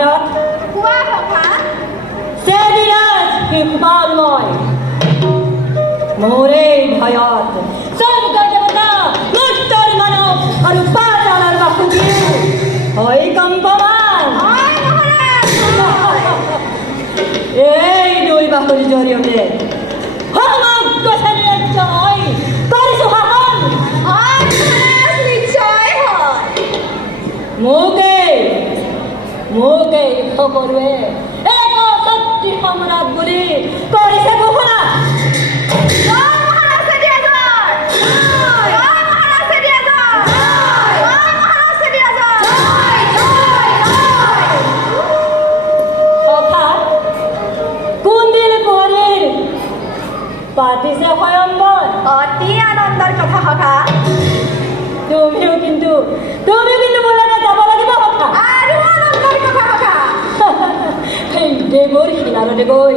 ভাৰত কোৱা কথা চেদিৰাজ শিপাল মই মোৰে ভয়ত স্বৰ্গ দেৱতা মুক্তৰ মানৱ আৰু পাতালৰ বাসুদেৱ হৈ কম্পমান এই দুই বাসুৰ জৰিয়তে সমগ্ৰ চেদিৰাজ্য মই কৰিছো শাসন নিশ্চয় হয় মোকে সকলোৱে এক শক্তি সম্ৰাট বুলি কৰিছে ঘোষণা পাতিছে স্বয়ম্বৰ অতি আনন্দৰ কথা সখা তুমিও কিন্তু মোৰ লগত যাব লাগিব কথা আৰু আনন্দৰ কথা সখা সেই দেৱৰ কিনাৰতে গৈ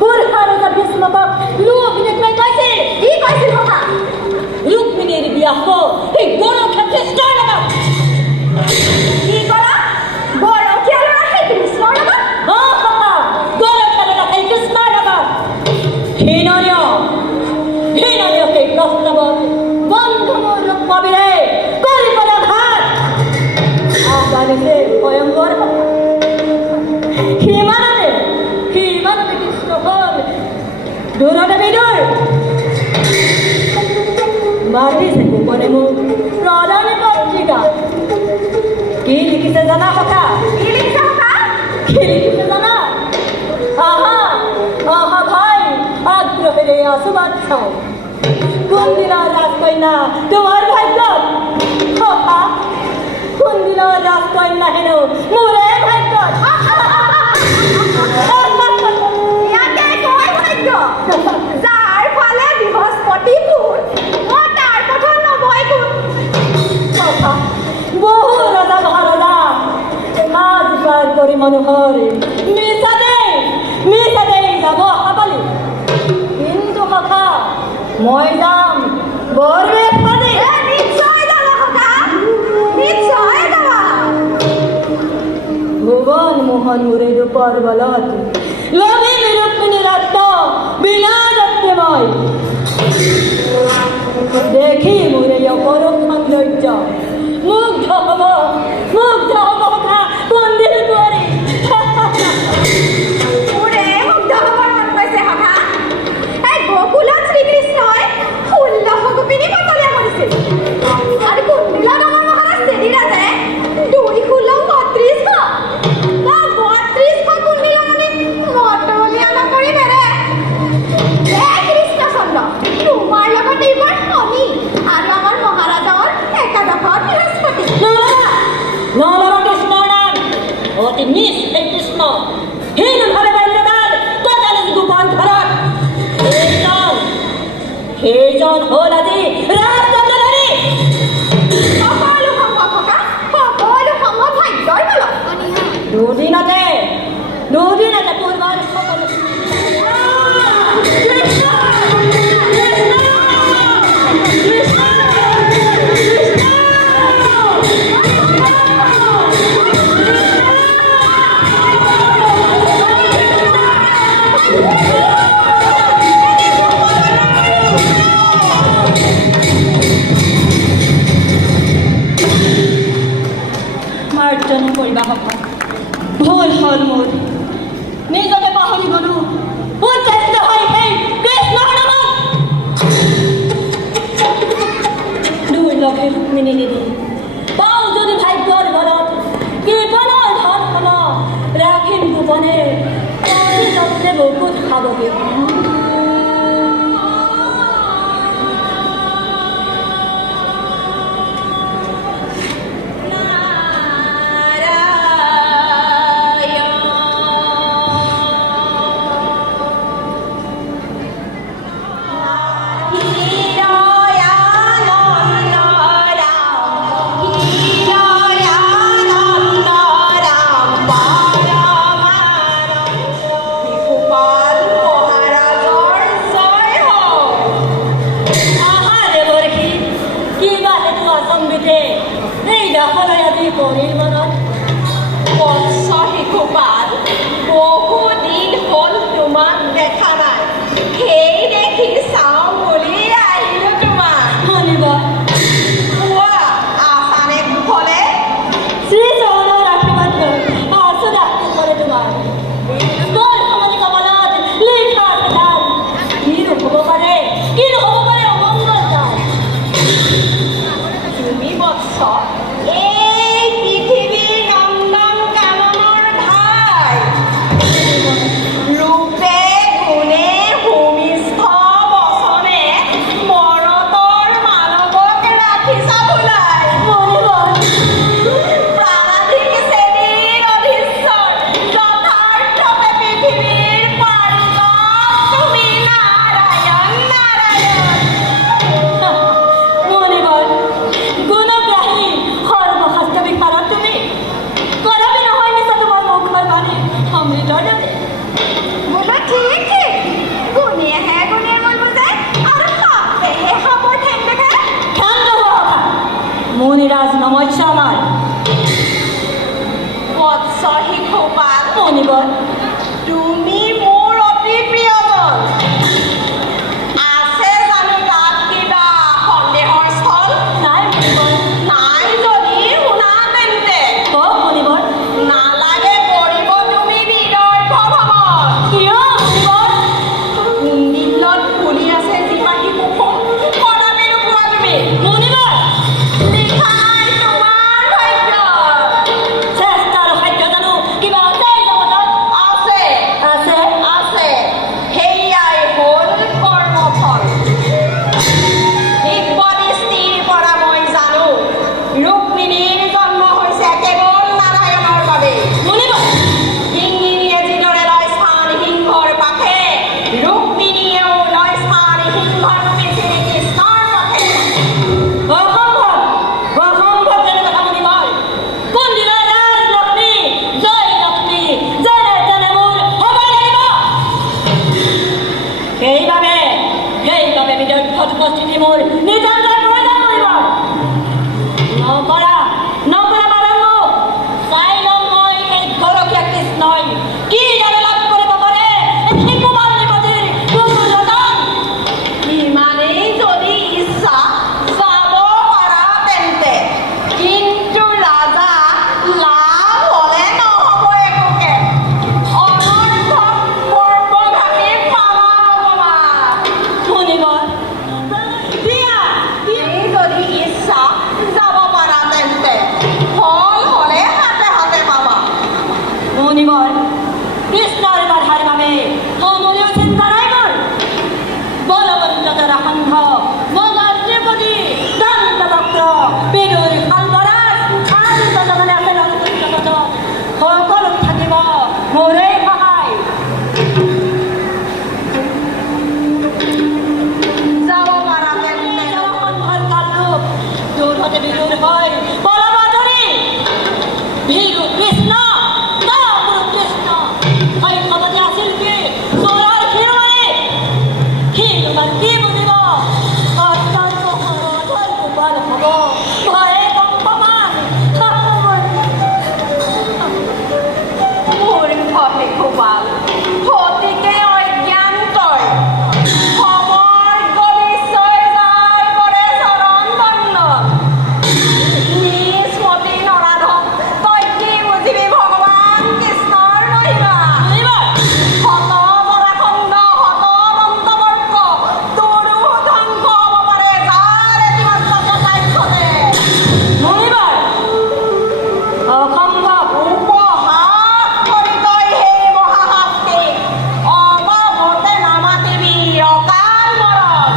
বুঢ়া ৰজা ভীষ্মকক লোকবিনেশ কৈছে কি কৈছিল সখা ৰুক্মিণীৰ বিয়া হ'ব সেই গৰখীয়া কৃষ্ণৰ লগত কি কৰা গৰখীয়া ল'ৰা সেই কৃষ্ণৰ লগত গৰখীয়া ল'ৰা সেই কৃষ্ণৰ লগত হীননীয়কে প্ৰস্তাৱত বন্ধু মোৰ ৰূপবিৰে কৰিবলৈ ঘাট আহ্বানিছে স্বয়ম্বৰ সিমানতে কৃষ্ণ হ'ল দূৰতে বিদুৰ মাতিছে গোপনে মোক প্ৰধানী পত্ৰিকা কি লিখিছে জানা কথা কি লিখিছে সখা কি লিখিছে জানা আহা ভাই আগ্ৰহেৰে আশীৰ্বাদ চাও কোনদিনা ৰাজকন্যা তোমাৰ ভাগ্যত কোনদিনা ৰাজকন্যা হেনো মোৰে ভাগ্যত ইয়াকে কয় ভাগ্য যাৰ ফালে বৃহস্পতি কোণ মই তাৰ পথত নবই কোণ বহু ৰজা মহাৰজা আজ পাৰ কৰি মানুহৰ মিছাতে যাব সাপালি কিন্তু সখা মই যাম বৰবেশ সাজি নিশ্চয় যাবা সখা নিশ্চয় যাবা ভুৱন মোহন মোৰে ৰূপৰ বলত লবি ৰুক্মিণী ৰাত্ত বিনা যাত্ৰে মই দেখি মোৰে অপৰূপ সৌন্দৰ্য মুগ্ধ হ'ব সখা মন্দিৰ দুৱাৰী মোৰে মুগ্ধ হ'বৰ মন গৈছে সখা এই গোকুলত শ্ৰীকৃষ্ণই 16 গোপিনী পাতলীয়া কৰিছিল আৰু কুন্দিলা নামৰ মহাৰাজ চেদিৰাজে 2 16 32 কুন্দিলা নামি মতলীয়া নকৰি বেৰে কৃষ্ণচন্দ্ৰ তোমাৰ লগত এইবাৰ শনি আৰু আমাৰ মহাৰাজাৰ একাদশত বৃহস্পতি নলবা কৃষ্ণৰ নাম অতি নিজ সেই কৃষ্ণ হীনভাৱে বাল্যকাল কটালে গোপন ঘৰত সেইজন হ'ল আজি ৰাজচন্দ্ৰধাৰী সকলো সম্ভৱ থকা সকলো সম্ভৱ ভাগ্যৰ বলত দুদিনতে পূৰ্বৰ সকলো মাৰ্জনা কৰিবা সফল ভুল হ'ল মোৰ নিজকে পাহৰি গলো উচ্চাৰিত হয় সেই কৃষ্ণৰ নামত দুৰ্লভে ৰুক্মিণী নিধি পাওঁ যদি ভাগ্যৰ বলত কৃপণৰ ধন হ'ব ৰাখিম গোপনে যত্নে বহুত খাবগে পথ সহিত গোপাল বহুদিন হ'ল তোমাক দেখা নাই সেই দেখি চাওঁ বুলি আহিলোঁ তোমাক শুনিবা কোৱা আছানে কুশলে শ্ৰী চৰণৰ আশীৰ্বাদ লৈ আছো ডাক্তি কৰে তোমাৰ মোৰ সমনি কমলত লিখা আছে ডাল কি নহ'ব পাৰে অমংগল ডাল তুমি বৎস এই পৃথিৱীৰ নন্দন কাননৰ ঠাই ৰূপে গুণে ভূমিষ্ঠ বচনে মৰতৰ মানৱক ৰাখিছা বোলাই প্ৰাণাধিক শ্ৰেণীৰ অধীশ্বৰ যথাৰ্থতে পৃথিৱীৰ পাৰিবাৰ তুমি নাৰায়ণ মনিবৰ গুণগ্ৰাহী সৰ্বশাস্ত্ৰ বিশাৰদ তুমি কৰাবি নহয় নিচা তোমাৰ মুখৰ বাণী অমৃতৰ দৰে বোলো ঠিক ঠিক গুণেহে গুণে মন বুজায় আৰু সাপেহে সাপৰ ঠেং দেখে শান্ত হোৱা মণিৰাজ নমস্য আমাৰ বৎস শিশুপাল মনিবৰ তুমি মোৰ অতি প্ৰিয়জন আছে জানো তাত কিবা সন্দেহৰ স্থল নাই মনিবৰ নাই যদি শুনা তেন্তে কওক মনিবৰ নালাগে কৰিব তুমি বিদৰ্ভ ভ্ৰমণ কিয় মনিবৰ কুণ্ডিলত ফুলি আছে যিপাহি কুসুম কদাপি নোপোৱা তুমি মনিবৰ লিখা নাই তোমাৰ ভাগ্য চেষ্টা আৰু খাদ্য জানো কিবা আছে এই জগতত আছে আছে আছে সেয়াই হ'ল কৰ্মফল দিব্যদৃষ্টিৰ পৰা মই জানো ৰুক্মিণীৰ জন্ম হৈছে কেৱল নাৰায়ণৰ বাবে মনিবৰ সিংহিণীয়ে যিদৰে লয় স্থান সিংহৰ পাশে ৰুক্মিণীয়েও লয় স্থান সিংহৰ পিঠিৰ কৃষ্ণৰ পাশে অসম্ভৱ তেনে কথা মনিবৰ কোনদিনা ৰাজ লক্ষ্মী জয় লক্ষ্মী যেনে তেনে মোৰ হ'বই লাগিব সেইবাবে বিদৰ্ভত উপস্থিতি মোৰ নিতান্তই প্ৰয়োজন মনিবৰ নকৰা বাৰংগ চাই ল'ম মই এই গৰখীয়া কৃষ্ণই কি দৰে লাভ কৰিব পাৰে এই শিশু বাল্মীপতিৰ গুৰু ৰতন ইমানেই যদি ইচ্ছা যাব পাৰা তেন্তে কিন্তু ৰাজা লাভ হ'লে নহ'ব একোকে অনৰ্থক সৰ্বঘাতী পালা অপমান মনিবৰ দিয়া এই যদি ইচ্ছা যাব পাৰা তেন্তে ফল হ'লে হাতে হাতে পাবা মনিবৰ কৃষ্ণৰ বাধাৰ বাবে সমনীয় চিন্তা নাই মোৰ বলৱন্ততাৰ আসংঘ মগৰ ত্ৰিপদী দন্ত বক্ৰ বিদুৰ শান্তৰাজ আৰু ততমানে আছে নন্দনত সকলো থাকিব মোৰেই সহায় যাব পাৰা তেন্তে সংঘৰ কালৰূপ দূৰতে বিদুৰ হয় বলবাদৰী ভীৰু কৃষ্ণ গুৰু কৃষ্ণ শৈশৱতে আছিল কি চোৰৰ শিৰোমণি শিৰোমান কি বুজিব অত্যন্ত সৰধৰ গোপাল হ'ব ভয়ে কম্পমান মূৰ্খ শিশুপাল অতিকে অজ্ঞান তই সমৰ্গ বিশ্বই যাৰ কৰে চৰণ বন্দন নিজ মতি নৰাধম তই কি বুজিবি ভগৱান কৃষ্ণৰ মহিমা মনিবৰ শত জৰাখণ্ড শত দন্তবৰ্গ তোৰো ধ্বংস হ'ব পাৰে যাৰ এটিমাত্ৰ জটাইখনে মনিবৰ অসম্ভৱ উপহাস কৰি তই সেই মহাশক্তিক অবাবতে নামাতিবি অকাল মৰণ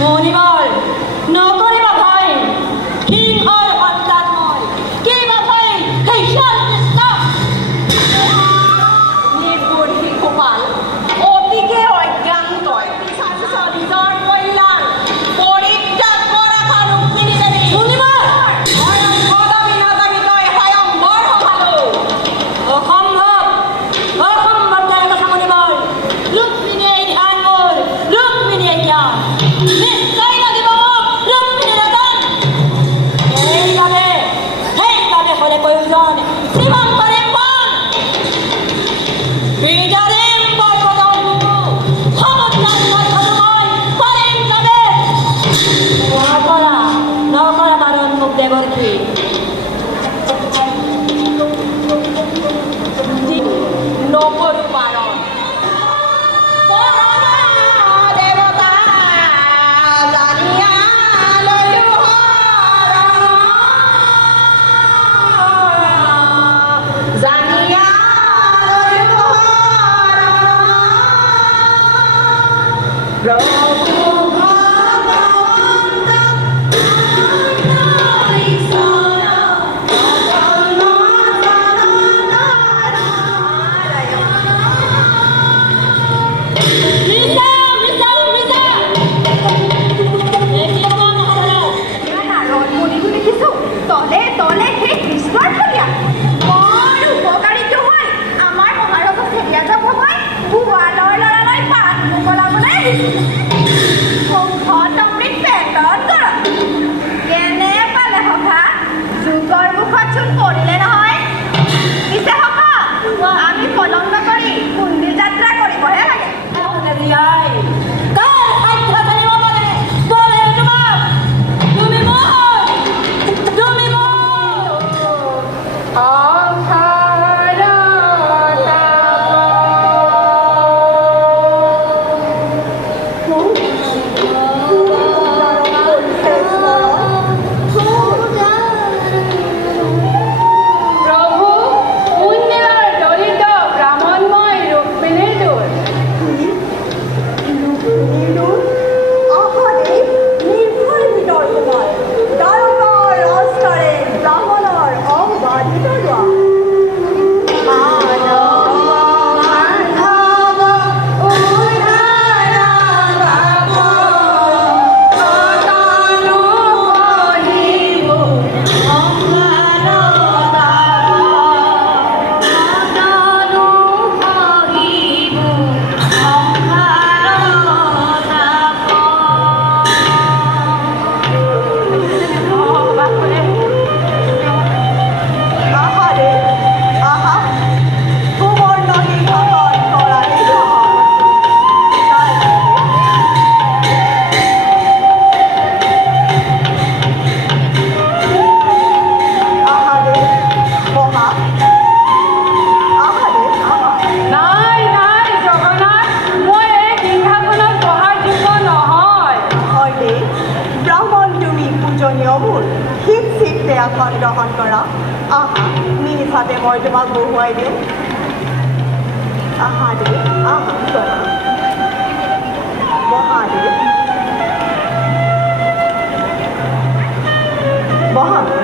মনিবৰ নকৰিবা ভয় সিংহৰ সন্তান মই কিবা ভয় সেই শ্বৰ কৃষ্ণ নিৰ্ভুল শিশুপাল অতিকে অজ্ঞান তই নিজৰ কল্যাণ পৰিত্যাগ কৰা ৰুক্মিণী দেৱী মনিবৰ কদাপি নাযাবি তই স্বয়ম্বৰ সভালৈ অসম্ভৱ তেনে কথা মনিবৰ ৰুক্মিণীয়ে ধ্যান মোৰ ৰুক্মিণীয়ে জ্ঞান নিশ্চয় লাগিব মোক ৰুক্মিণী ৰতন সেইবাবে হ'লে প্ৰয়োজন শ্ৰীমন্তৰে নকৰো বাৰণ পৰমা দেৱতা জানিয়া লৈও জানিয়া লৈও প্ৰভু ভগৱন্ত নাৰদ মুনিকো দেখিছো তলে তলে সেই কৃষ্ণৰ ফলীয়া বৰ উপকাৰীটো হয় আমাৰ মহাৰথ চেতিয়া যাব হয় গোৱালৰ লৰালৈ পাত মোকলাবলৈ মুখত অমৃত পেটত গৰম কেনে পালে সখা যুগৰ মুখত চোন পৰিলে নহয় পিছে সখা আমি পলম নকৰি কুন্দিল যাত্ৰা কৰিবহে লাগে জীয়াই কাৰ সাধ্য জানিব মানে বলে তোমাক তুমি মোৰ প্ৰভু কুন্দিলৰ দৰিদ্ৰ ব্ৰাহ্মণময় ৰুক্মিণীটোৰ নাই নাই জগন্নাথ মই এই সিংহাসনত বহাৰ যোগ্য নহয় ব্ৰাহ্মণ তুমি পূজনীয় মোৰ শীত শীত আসন গ্ৰহণ কৰা আহা নিজ হাতে মই তোমাক বহুৱাই দিওঁ আহা দে আহা কৰা বহা দে বহা